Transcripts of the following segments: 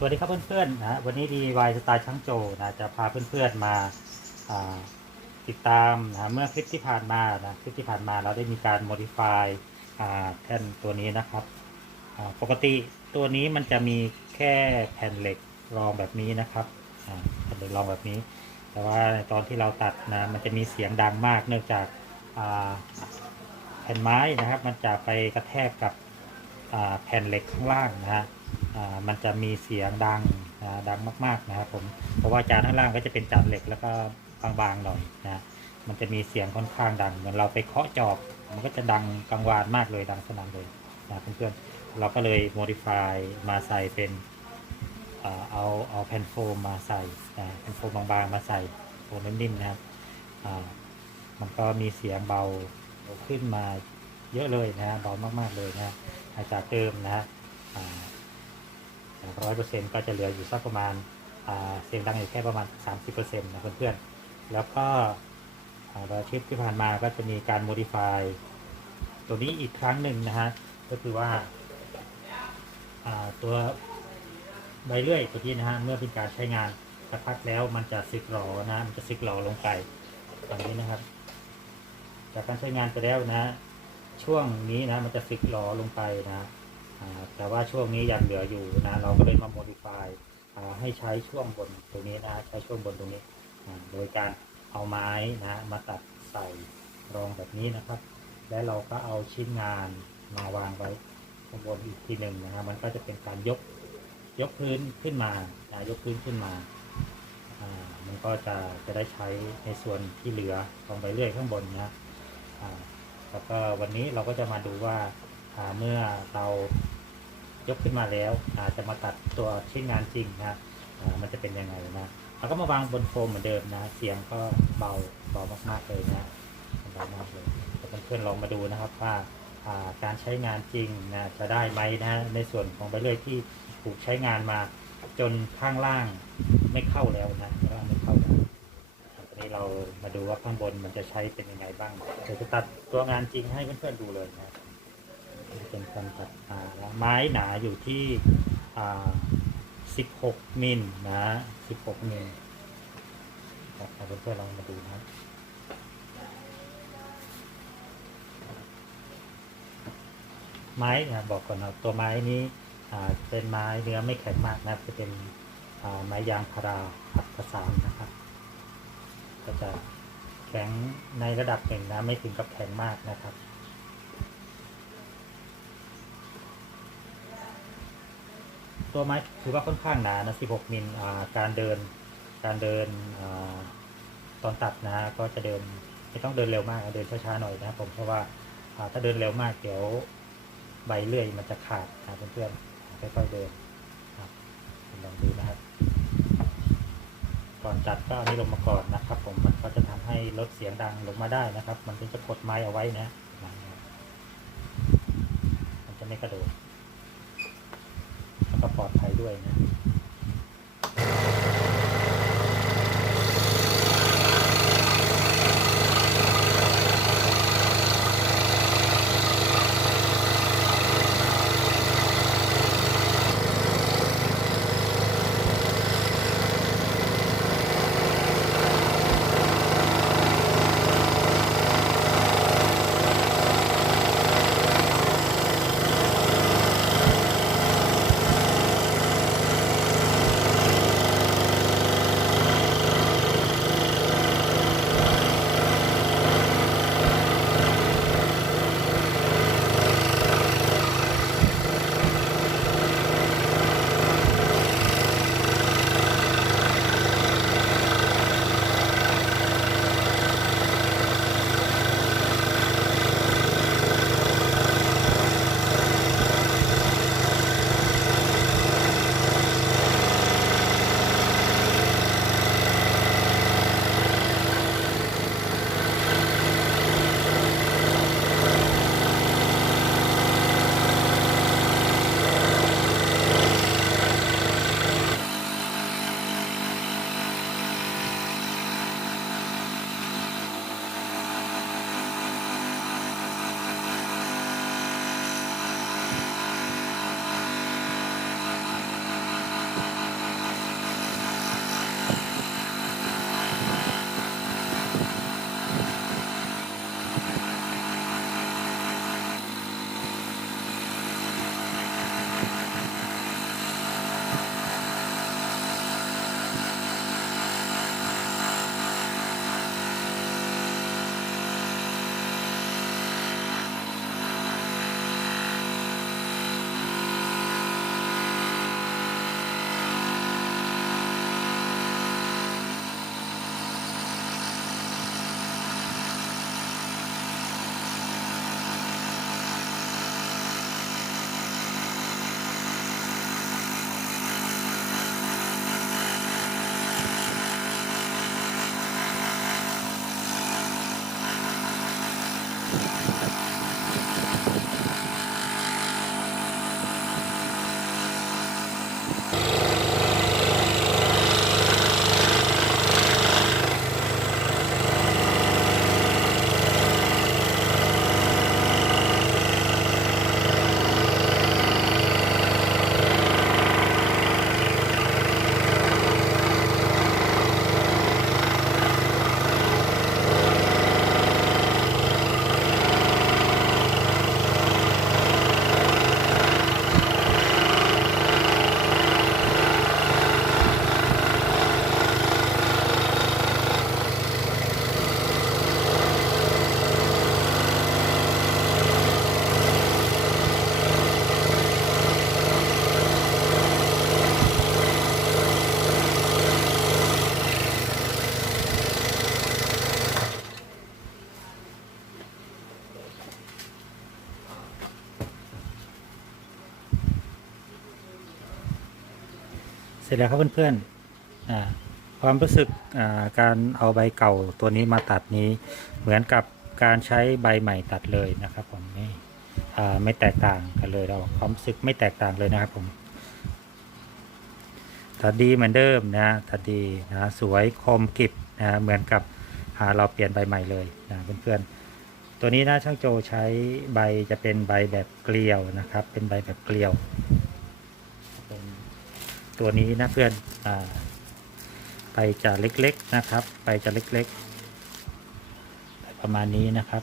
สวัสดีครับเพื่อนๆนะวันนี้ดีวายสไตล์ช่างโจนะจะพาเพื่อนๆมาติดตามนะเมื่อคลิปที่ผ่านมานะคลิปที่ผ่านมาเราได้มีการ modify แท่นตัวนี้นะครับปกติตัวนี้มันจะมีแค่แผ่นเหล็กรองแบบนี้นะครับแผ่นเหล็กรองแบบนี้ แต่ว่าตอนที่เราตัดนะมันจะมีเสียงดังมากเนื่องจากาแผ่นไม้นะครับ มันจะไปกระแทกกับแผ่นเหล็กข้างล่างนะฮะ มันจะมีเสียงดังนะดังมากๆนะครับผมเพราะว่าจานข้างล่างก็จะเป็นจานเหล็กแล้วก็บางๆหน่อยนะมันจะมีเสียงค่อนข้างดังเหมือนเราไปเคาะจอบ มันก็จะดังกังวานมากเลยดังสนั่นเลยนะเพื่อนๆเราก็เลย modify มาใส่เป็นเอาเอาแผ่นโฟมมาใส่นะแผ่นโฟมบางๆมาใส่โฟมนิ่มๆนะครับมันก็มีเสียงเบาขึ้นมาเยอะเลยนะเบามากๆเลยนะจากเดิมนะ ร้อยเปอร์เซ็นต์ก็จะเหลืออยู่สักประมาณเสียงดังอยู่แค่ประมาณ 30%นะเพื่อนๆ แล้วก็เราคลิปที่ผ่านมาก็จะมีการ modify ตัวนี้อีกครั้งหนึ่งนะฮะ ก็คือว่าตัวใบเลื่อยตัวนี้นะฮะ เมื่อเป็นการใช้งานสักพักแล้วมันจะสึกหรอนะ มันจะสึกหรอลงไปแบบนี้นะครับ จากการใช้งานไปแล้วนะ ช่วงนี้นะมันจะสึกหรอลงไปนะ แต่ว่าช่วงนี้ยังเหลืออยู่นะเราก็เลยมา modify อ่าให้ใช้ช่วงบนตรงนี้นะใช้ช่วงบนตรงนี้ โดยการเอาไม้นะมาตัดใส่รองแบบนี้นะครับ และเราก็เอาชิ้นงานมาวางไว้ข้างบนอีกทีหนึ่งนะฮะมันก็จะเป็นการยกยกพื้นขึ้นมานะยกพื้นขึ้นมาอ่ามันก็จะจะได้ใช้ในส่วนที่เหลือลงไปเรื่อยข้างบนนะอ่าแล้วก็วันนี้เราก็จะมาดูว่า เมื่อเรายกขึ้นมาแล้วอาจจะมาตัดตัวชิ้นงานจริงนะมันจะเป็นยังไงนะเราก็มาวางบนโฟมเหมือนเดิมนะ เสียงก็เบาเบามากๆเลยนะเบามากเลยเพื่อนๆลองมาดูนะครับว่าอ่าการใช้งานจริงนะจะได้ไหมนะในส่วนของใบเลื่อยที่ถูกใช้งานมาจนข้างล่างไม่เข้าแล้วนะข้างล่างไม่เข้าแล้วตอนนี้เรามาดูว่าข้างบนมันจะใช้เป็นยังไงบ้างเดี๋ยวจะตัดตัวงานจริงให้เพื่อนๆดูเลยนะ เป็นการตัดอ่าแล้วไม้หนาอยู่ที่16มิลนะ16มิลครับเอาเพื่อนๆลองมาดูนะครับไม้นะบอกก่อนนะตัวไม้นี้เป็นไม้เนื้อไม่แข็งมากนะจะเป็นไม้ยางพาราอัดประสานนะครับ ก็จะแข็งในระดับหนึ่งนะไม่ถึงกับแข็งมากนะครับ ตัวไม้ถือว่าค่อนข้างหนานะ 16 มิลการเดิน การเดินอตอนตัดนะฮะก็จะเดินไม่ต้องเดินเร็วมากเดินช้าๆหน่อยนะครับผมเพราะว่าถ้าเดินเร็วมากเดี๋ยวใบเลื่อยมันจะขาดนะเพื่อนๆค่อยๆเดินครับลองดูนะครับ ก่อนจัดก็เอานี้ลงมาก่อนนะครับ ผมมันก็จะทำให้ลดเสียงดังลงมาได้นะครับ มันก็จะกดไม้เอาไว้นะมันจะไม่กระโดด ด้วยนะ สร็จแล้วครับเพื่อนๆความรู้สึกการเอาใบเก่าตัวนี้มาตัดนี้ เหมือนกับการใช้ใบใหม่ตัดเลยนะครับผมนี่ไม่แตกต่างกันเลยเราความรู้สึกไม่แตกต่างเลยนะครับผมตัดดีเหมือนเดิมนะตัดดีนะสวยคมกริบนะเหมือนกับเราเปลี่ยนใบใหม่เลยนะเพื่อนๆตัวนี้นะช่างโจใช้ใบจะเป็นใบแบบเกลียวนะครับ เป็นใบแบบเกลียว ตัวนี้นะเพื่อนอไปจะเล็กๆนะครับ ไปจะเล็กๆ ประมาณนี้นะครับ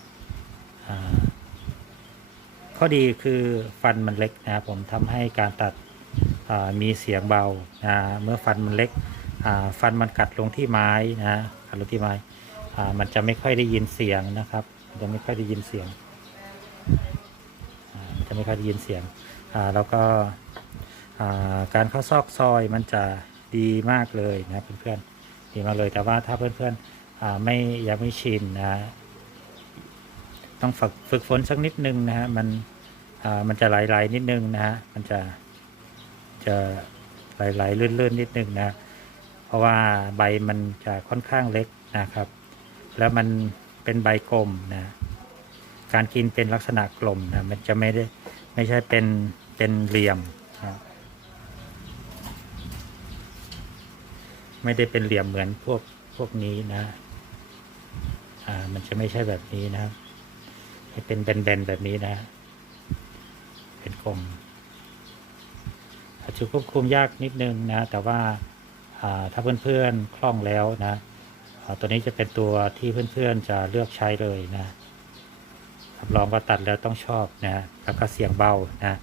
ข้อดีคือฟันมันเล็กนะผมทำให้การตัดมีเสียงเบานะเมื่อฟันมันเล็กฟันมันกัดลงที่ไม้นะกัดลงที่ไม้มันจะไม่ค่อยได้ยินเสียงนะครับจะไม่ค่อยได้ยินเสียงจะไม่ค่อยได้ยินเสียงแล้วก็ การเข้าซอกซอยมันจะดีมากเลยนะเพื่อนๆดีมากเลยแต่ว่าถ้าเพื่อนๆไม่ยังไม่ชินนะต้องฝึกฝึกฝนสักนิดนึงนะฮะมันมันจะไหลๆนิดนึงนะฮะมันจะจะไหลๆลื่นๆนิดนึงนะเพราะว่าใบมันจะค่อนข้างเล็กนะครับ แล้วมันเป็นใบกลมนะการกินเป็นลักษณะกลมนะมันจะไม่ได้ไม่ใช่เป็นเป็นเหลี่ยมนะ ไม่ได้เป็นเหลี่ยมเหมือนพวกพวกนี้นะ อ่า มันจะไม่ใช่แบบนี้นะครับให้เป็นแบนๆแบบนี้นะ เป็นกลมอาจจะควบคุมยากนิดนึงนะ แต่ว่าอ่าถ้าเพื่อนๆคล่องแล้วนะตัวนี้จะเป็นตัวที่เพื่อนๆจะเลือกใช้เลยนะรับรองว่าตัดแล้วต้องชอบนะ แล้วก็เสียงเบานะ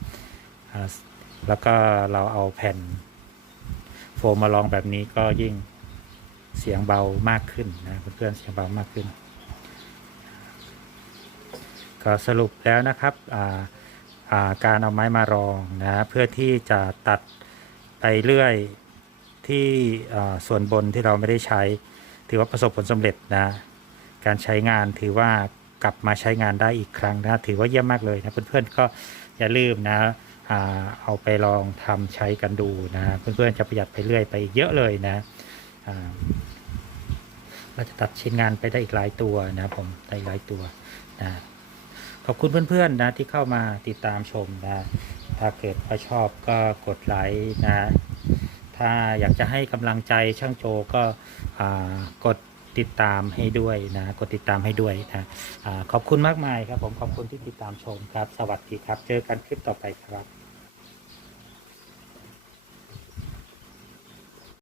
แล้วก็เราเอาแผ่น มมาลองแบบนี้ก็ยิ่งเสียงเบามากขึ้นนะเพื่อนๆเสียงเบามากขึ้น ก็สรุปแล้วนะครับาาการเอาไม้มารองนะเพื่อที่จะตัดไปเรื่อยที่ส่วนบนที่เราไม่ได้ใช้ ถือว่าประสบผลสำเร็จนะการใช้งานถือว่ากลับมาใช้งานได้อีกครั้งนะถือว่าเยี่ยมมากเลยนะเพื่อนๆก็อย่าลืมนะ เอาไปลองทำใช้กันดูนะเพื่อนๆจะประหยัดไปเรื่อยไปอีกเยอะเลยนะเราจะตัดชิ้นงานไปได้อีกหลายตัวนะผมได้อีกหลายตัวนะขอบคุณเพื่อนๆนะที่เข้ามาติดตามชมนะถ้าเกิดว่าชอบก็กดไลค์นะ ถ้าอยากจะให้กำลังใจช่างโจก็กด ติดตามให้ด้วยนะกดติดตามให้ด้วยนะอะขอบคุณมากมายครับผมขอบคุณที่ติดตามชมครับ สวัสดีครับ เจอกันคลิปต่อไปครับ